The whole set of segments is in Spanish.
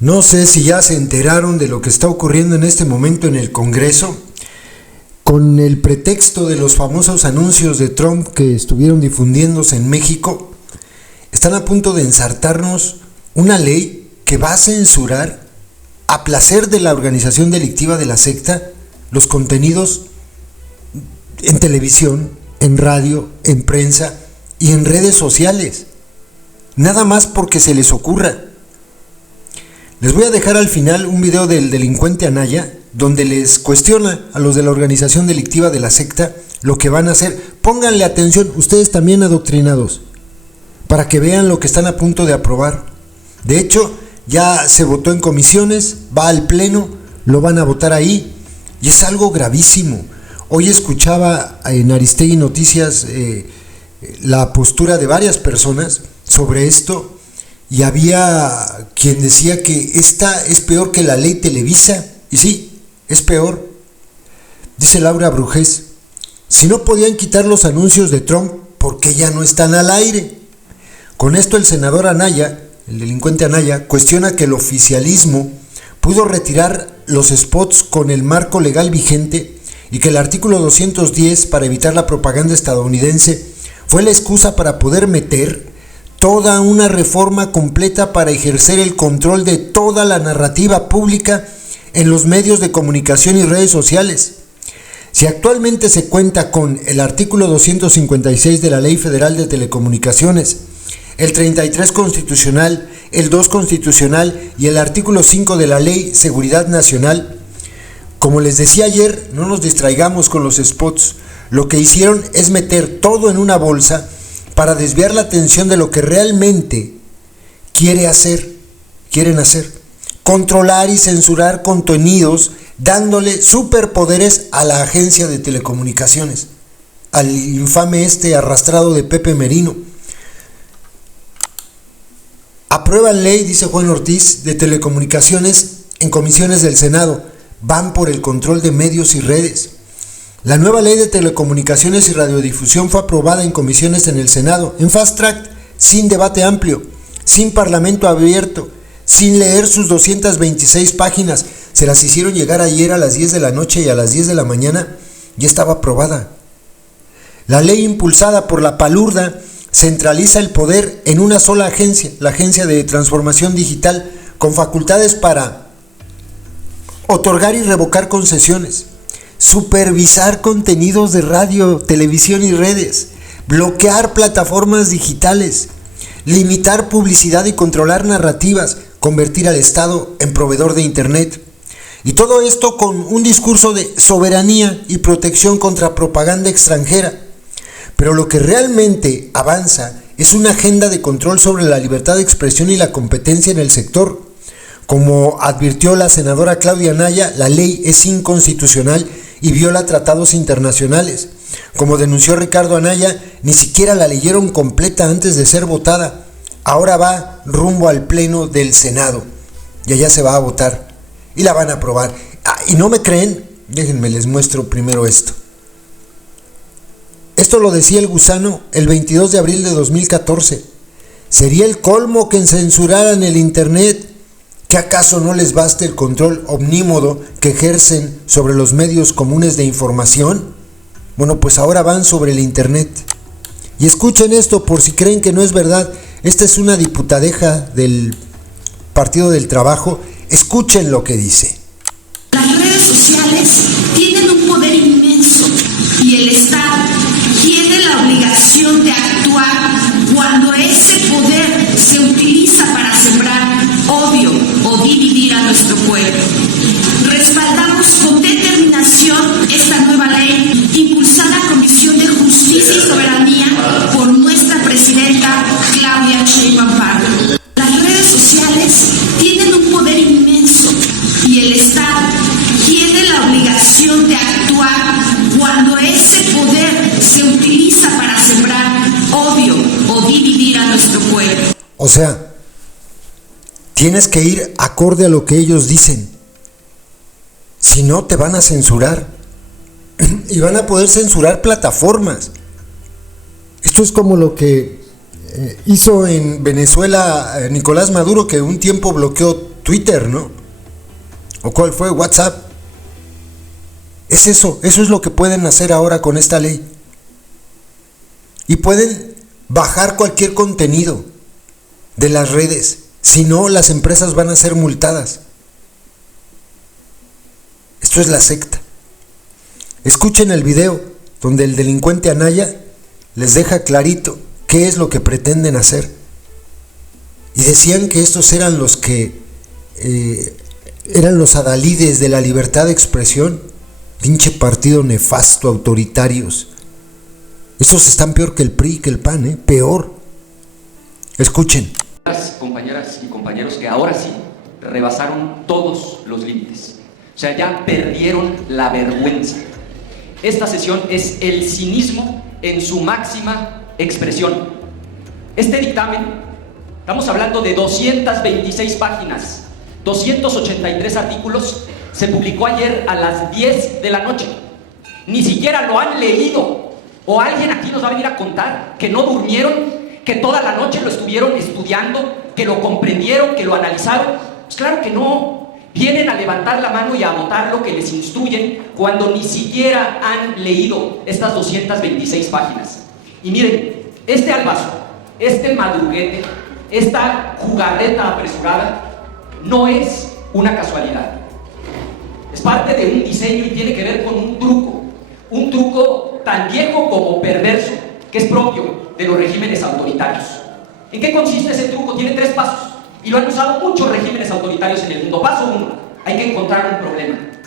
No sé si ya se enteraron de lo que está ocurriendo en este momento en el Congreso, con el pretexto de los famosos anuncios de Trump que estuvieron difundiéndose en México. Están a punto de ensartarnos una ley que va a censurar, a placer de la organización delictiva de la secta, los contenidos en televisión, en radio, en prensa y en redes sociales. Nada más porque se les ocurra. Les voy a dejar al final un video del delincuente Anaya, donde les cuestiona a los de la organización delictiva de la secta lo que van a hacer. Pónganle atención, ustedes también adoctrinados, para que vean lo que están a punto de aprobar. De hecho, ya se votó en comisiones, va al pleno, lo van a votar ahí, y es algo gravísimo. Hoy escuchaba en Aristegui Noticias la postura de varias personas sobre esto, y había quien decía que esta es peor que la ley Televisa, y sí, es peor. Dice Laura Brujés, si no podían quitar los anuncios de Trump, ¿por qué ya no están al aire? Con esto el senador Anaya, el delincuente Anaya, cuestiona que el oficialismo pudo retirar los spots con el marco legal vigente y que el artículo 210 para evitar la propaganda estadounidense fue la excusa para poder meter toda una reforma completa para ejercer el control de toda la narrativa pública en los medios de comunicación y redes sociales. Si actualmente se cuenta con el artículo 256 de la Ley Federal de Telecomunicaciones, el 33 constitucional, el 2 constitucional y el artículo 5 de la Ley Seguridad Nacional, como les decía ayer, no nos distraigamos con los spots. Lo que hicieron es meter todo en una bolsa para desviar la atención de lo que realmente quieren hacer, controlar y censurar contenidos, dándole superpoderes a la agencia de telecomunicaciones, al infame arrastrado de Pepe Merino. Aprueban ley, dice Juan Ortiz, de telecomunicaciones en comisiones del Senado, van por el control de medios y redes. La nueva ley de telecomunicaciones y radiodifusión fue aprobada en comisiones en el Senado, en fast track, sin debate amplio, sin parlamento abierto, sin leer sus 226 páginas. Se las hicieron llegar ayer a las 10 de la noche y a las 10 de la mañana ya estaba aprobada. La ley impulsada por la palurda centraliza el poder en una sola agencia, la Agencia de Transformación Digital, con facultades para otorgar y revocar concesiones, supervisar contenidos de radio, televisión y redes, bloquear plataformas digitales, limitar publicidad y controlar narrativas, convertir al Estado en proveedor de Internet. Y todo esto con un discurso de soberanía y protección contra propaganda extranjera. Pero lo que realmente avanza es una agenda de control sobre la libertad de expresión y la competencia en el sector. Como advirtió la senadora Claudia Anaya, la ley es inconstitucional y viola tratados internacionales. Como denunció Ricardo Anaya, ni siquiera la leyeron completa antes de ser votada. Ahora va rumbo al pleno del Senado y allá se va a votar y la van a aprobar. ¿Y no me creen? Déjenme les muestro primero esto. Esto lo decía el Gusano el 22 de abril de 2014. Sería el colmo que censuraran el Internet. ¿Qué acaso no les basta el control omnímodo que ejercen sobre los medios comunes de información? Bueno, pues ahora van sobre el Internet. Y escuchen esto por si creen que no es verdad. Esta es una diputadeja del Partido del Trabajo. Escuchen lo que dice. Las redes sociales tienen un poder inmenso y el Estado tiene la obligación de actuar cuando ese poder se utiliza para sembrar odio o dividir a nuestro pueblo. Respaldamos con determinación esta nueva ley impulsada a Comisión de Justicia y Soberanía por nuestra presidenta Claudia Sheinbaum Pardo. Las redes sociales tienen un poder inmenso y el Estado tiene la obligación de actuar cuando ese poder se utiliza para sembrar odio o dividir a nuestro pueblo. O sea, tienes que ir acorde a lo que ellos dicen. Si no, te van a censurar. Y van a poder censurar plataformas. Esto es como lo que hizo en Venezuela Nicolás Maduro, que un tiempo bloqueó Twitter, ¿no? ¿O cuál fue? WhatsApp. Es eso es lo que pueden hacer ahora con esta ley. Y pueden bajar cualquier contenido de las redes, si no las empresas van a ser multadas. Esto es la secta. Escuchen el video donde el delincuente Anaya les deja clarito qué es lo que pretenden hacer. Y decían que estos eran los que eran los adalides de la libertad de expresión. Pinche partido nefasto, autoritarios. Estos están peor que el PRI, que el PAN, peor. Escuchen. Las compañeras y compañeros que ahora sí rebasaron todos los límites. O sea, ya perdieron la vergüenza. Esta sesión es el cinismo en su máxima expresión. Este dictamen, estamos hablando de 226 páginas, 283 artículos, se publicó ayer a las 10 de la noche. Ni siquiera lo han leído. O alguien aquí nos va a venir a contar que no durmieron, que toda la noche lo estuvieron estudiando, que lo comprendieron, que lo analizaron. Pues claro que no. Vienen a levantar la mano y a votar lo que les instruyen cuando ni siquiera han leído estas 226 páginas. Y miren, este albazo, este madruguete, esta jugarreta apresurada no es una casualidad. Es parte de un diseño y tiene que ver con un truco tan viejo como perverso, que es propio de los regímenes autoritarios. ¿En qué consiste ese truco? Tiene 3 pasos y lo han usado muchos regímenes autoritarios en el mundo. Paso 1, hay que encontrar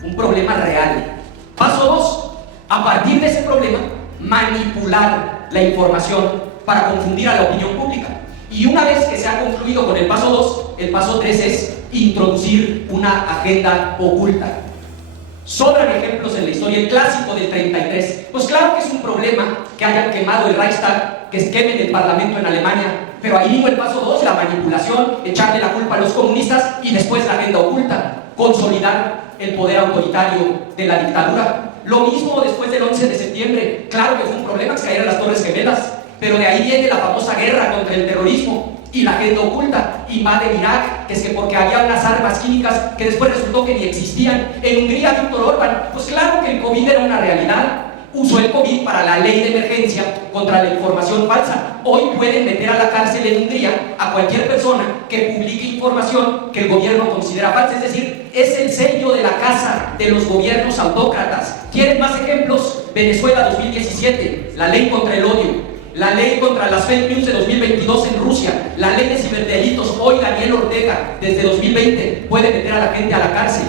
un problema real. Paso 2, a partir de ese problema, manipular la información para confundir a la opinión pública. Y una vez que se ha concluido con el paso 2, el paso 3 es introducir una agenda oculta. Sobran ejemplos en la historia. El clásico del 33, pues claro que es un problema que hayan quemado el Reichstag, que quemen el Parlamento en Alemania, pero ahí vino el paso 2, la manipulación, echarle la culpa a los comunistas y después la agenda oculta, consolidar el poder autoritario de la dictadura. Lo mismo después del 11 de septiembre, claro que fue un problema que se cayeran las Torres Gemelas, pero de ahí viene la famosa guerra contra el terrorismo y la agenda oculta. Invaden Irak, que es que porque había unas armas químicas que después resultó que ni existían. En Hungría, Víctor Orbán, pues claro que el COVID era una realidad. Usó el COVID para la ley de emergencia contra la información falsa. Hoy pueden meter a la cárcel en Hungría a cualquier persona que publique información que el gobierno considera falsa. Es decir, es el sello de la casa de los gobiernos autócratas. ¿Quieren más ejemplos? Venezuela 2017, la ley contra el odio. La ley contra las fake news de 2022 en Rusia, la ley de ciberdelitos. Hoy Daniel Ortega, desde 2020, puede meter a la gente a la cárcel.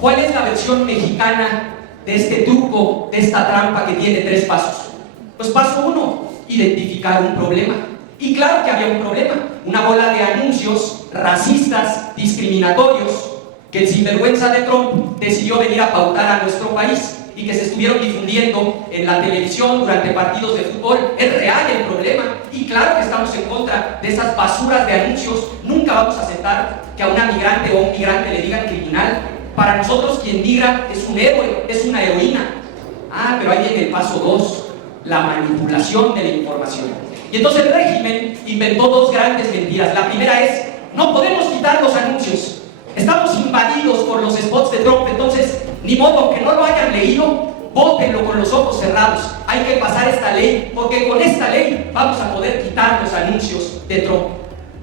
¿Cuál es la versión mexicana de este truco, de esta trampa que tiene 3 pasos? Pues paso 1, identificar un problema. Y claro que había un problema, una bola de anuncios racistas, discriminatorios, que el sinvergüenza de Trump decidió venir a pautar a nuestro país y que se estuvieron difundiendo en la televisión durante partidos de fútbol. Es real el problema y claro que estamos en contra de esas basuras de anuncios. Nunca vamos a aceptar que a una migrante o a un migrante le digan criminal. Para nosotros quien migra es un héroe, es una heroína. Pero ahí viene el paso 2, la manipulación de la información. Y entonces el régimen inventó 2 grandes mentiras. La primera es, no podemos quitar los anuncios. Estamos invadidos por los spots de Trump, entonces ni modo, aunque no lo hayan leído, vótenlo con los ojos cerrados. Hay que pasar esta ley, porque con esta ley vamos a poder quitar los anuncios de Trump.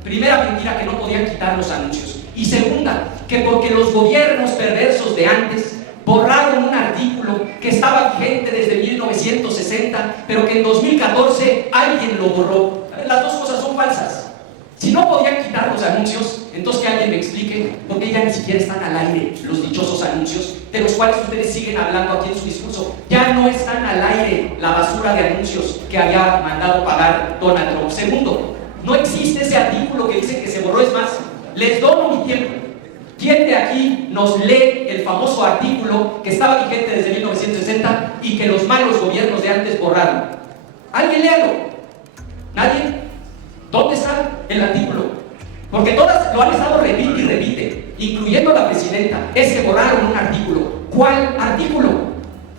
Primera mentira, que no podían quitar los anuncios. Y segunda, que porque los gobiernos perversos de antes borraron un artículo que estaba vigente desde 1960, pero que en 2014 alguien lo borró. Las 2 cosas son falsas. Si no podían quitar los anuncios, entonces que alguien me explique por qué ya ni siquiera están al aire los dichosos anuncios de los cuales ustedes siguen hablando aquí en su discurso. Ya no están al aire la basura de anuncios que había mandado pagar Donald Trump. Segundo, no existe ese artículo que dice que se borró. Es más, les dono mi tiempo. ¿Quién de aquí nos lee el famoso artículo que estaba vigente desde 1960 y que los malos gobiernos de antes borraron? ¿Alguien léalo? ¿Nadie? ¿Dónde está el artículo? Porque todas lo han estado repite y repite, incluyendo la presidenta. Es que borraron un artículo. ¿Cuál artículo?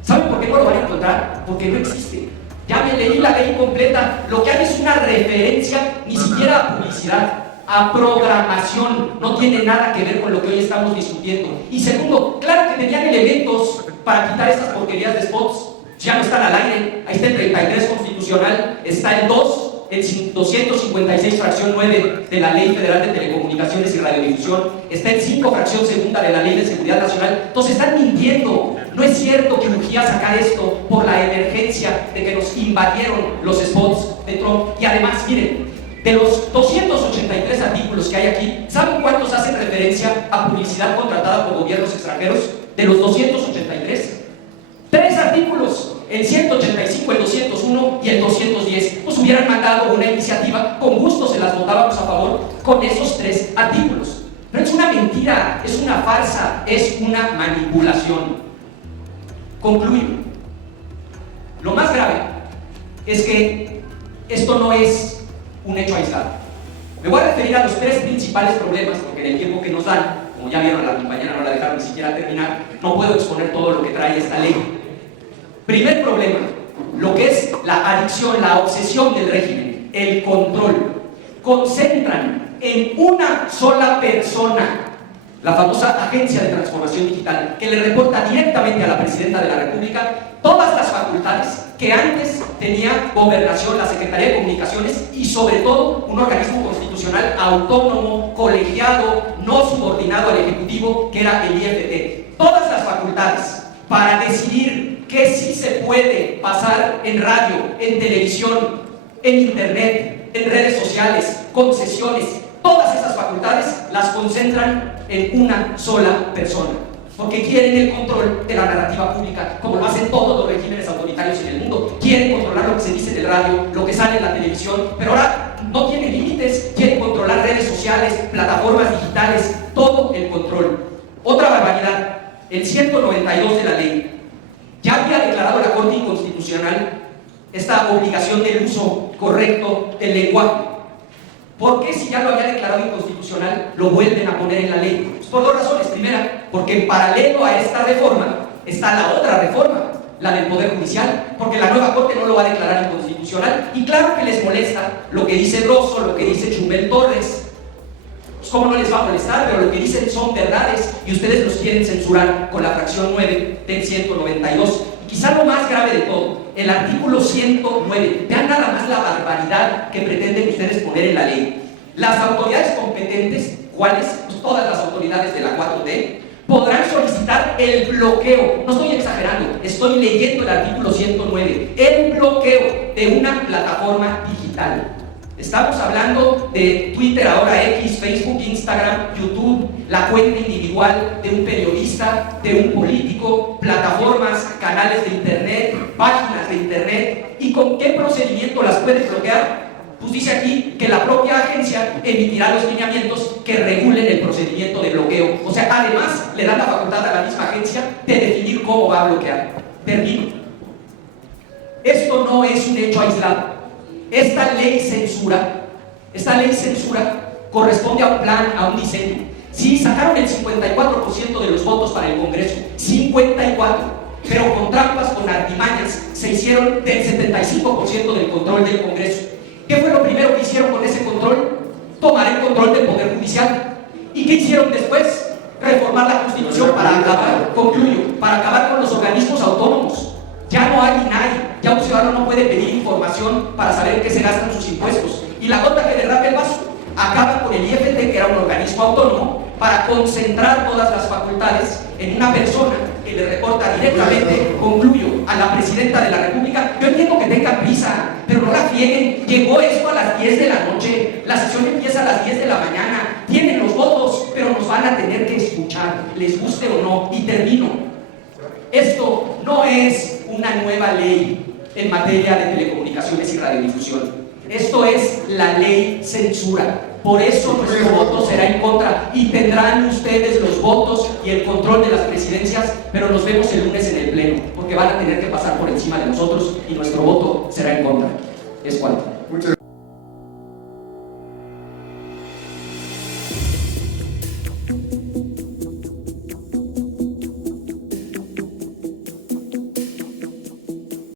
¿Saben por qué no lo van a encontrar? Porque no existe. Ya me leí la ley completa. Lo que hay es una referencia, ni siquiera a publicidad. a programación, no tiene nada que ver con lo que hoy estamos discutiendo. Y segundo, claro que tenían elementos para quitar estas porquerías de spots, ya no están al aire. Ahí está el 33 constitucional, está el 2, el 256 fracción 9 de la Ley Federal de Telecomunicaciones y Radiodifusión, está el 5 fracción segunda de la Ley de Seguridad Nacional. Entonces están mintiendo. No es cierto que urgía sacar esto por la emergencia de que nos invadieron los spots de Trump. Y además, miren, de los 283 artículos que hay aquí, ¿saben cuántos hacen referencia a publicidad contratada por gobiernos extranjeros? De los 283, 3 artículos, el 185, el 201 y el 210. Pues hubieran mandado una iniciativa, con gusto se las votábamos a favor con esos 3 artículos. No es una mentira, es una farsa, es una manipulación. Concluyo. Lo más grave es que esto no es un hecho aislado. Me voy a referir a los 3 principales problemas, porque en el tiempo que nos dan, como ya vieron, la compañera no la dejaron ni siquiera terminar, no puedo exponer todo lo que trae esta ley. Primer problema, lo que es la adicción, la obsesión del régimen, el control. Concentran en una sola persona, la famosa Agencia de Transformación Digital, que le reporta directamente a la Presidenta de la República todas las facultades que antes tenía Gobernación, la Secretaría de Comunicaciones y sobre todo un organismo constitucional autónomo, colegiado, no subordinado al Ejecutivo, que era el IFT. Todas las facultades para decidir qué sí se puede pasar en radio, en televisión, en internet, en redes sociales, concesiones. Todas esas facultades las concentran en una sola persona, porque quieren el control de la narrativa pública, como lo hacen todos los regímenes autoritarios en el mundo. Quieren controlar lo que se dice en el radio, lo que sale en la televisión, pero ahora no tienen límites, quieren controlar redes sociales, plataformas digitales, todo el control. Otra barbaridad, el 192 de la ley. Ya había declarado la Corte Inconstitucional esta obligación del uso correcto del lenguaje. ¿Por qué, si ya lo había declarado inconstitucional, lo vuelven a poner en la ley? Pues por 2 razones. Primera, porque en paralelo a esta reforma está la otra reforma, la del Poder Judicial, porque la nueva Corte no lo va a declarar inconstitucional. Y claro que les molesta lo que dice Broso, lo que dice Chumel Torres. Pues cómo no les va a molestar, pero lo que dicen son verdades y ustedes los quieren censurar con la fracción 9 del 192. Y quizá lo más grave de todo, el artículo 109. Vean nada más la barbaridad que pretenden ustedes poner en la ley. Las autoridades competentes, ¿cuáles? Pues todas las autoridades de la 4T, podrán solicitar el bloqueo. No estoy exagerando, estoy leyendo el artículo 109. El bloqueo de una plataforma digital. Estamos hablando de Twitter, ahora X, Facebook, Instagram, YouTube, la cuenta individual de un periodista, de un político, plataformas, canales de internet, páginas de internet. ¿Y con qué procedimiento las puedes bloquear? Pues dice aquí que la propia agencia emitirá los lineamientos que regulen el procedimiento de bloqueo. O sea, además le dan la facultad a la misma agencia de definir cómo va a bloquear. Termino. Esto no es un hecho aislado. Esta ley censura corresponde a un plan, a un diseño. Sí, sacaron el 54% de los votos para el Congreso, 54%, pero con trampas, con artimañas, se hicieron del 75% del control del Congreso. ¿Qué fue lo primero que hicieron con ese control? Tomar el control del Poder Judicial. ¿Y qué hicieron después? Reformar la Constitución para acabar, concluyo, para acabar con los organismos autónomos. Ya no hay INAI, ya un ciudadano no puede pedir información para saber en qué se gastan sus impuestos. Y la gota que derrama el vaso, acaban con el IFT, que era un organismo autónomo, para concentrar todas las facultades en una persona que le reporta directamente, concluyo, a la Presidenta de la República. Yo entiendo que tengan prisa, pero no la frieguen. Llegó esto a las 10 de la noche, la sesión empieza a las 10 de la mañana, tienen los votos, pero nos van a tener que escuchar, les guste o no. Y termino. Esto no es una nueva ley en materia de telecomunicaciones y radiodifusión. Esto es la ley censura. Por eso nuestro voto será en contra y tendrán ustedes los votos y el control de las presidencias, pero nos vemos el lunes en el pleno, porque van a tener que pasar por encima de nosotros y nuestro voto será en contra. Es cuanto.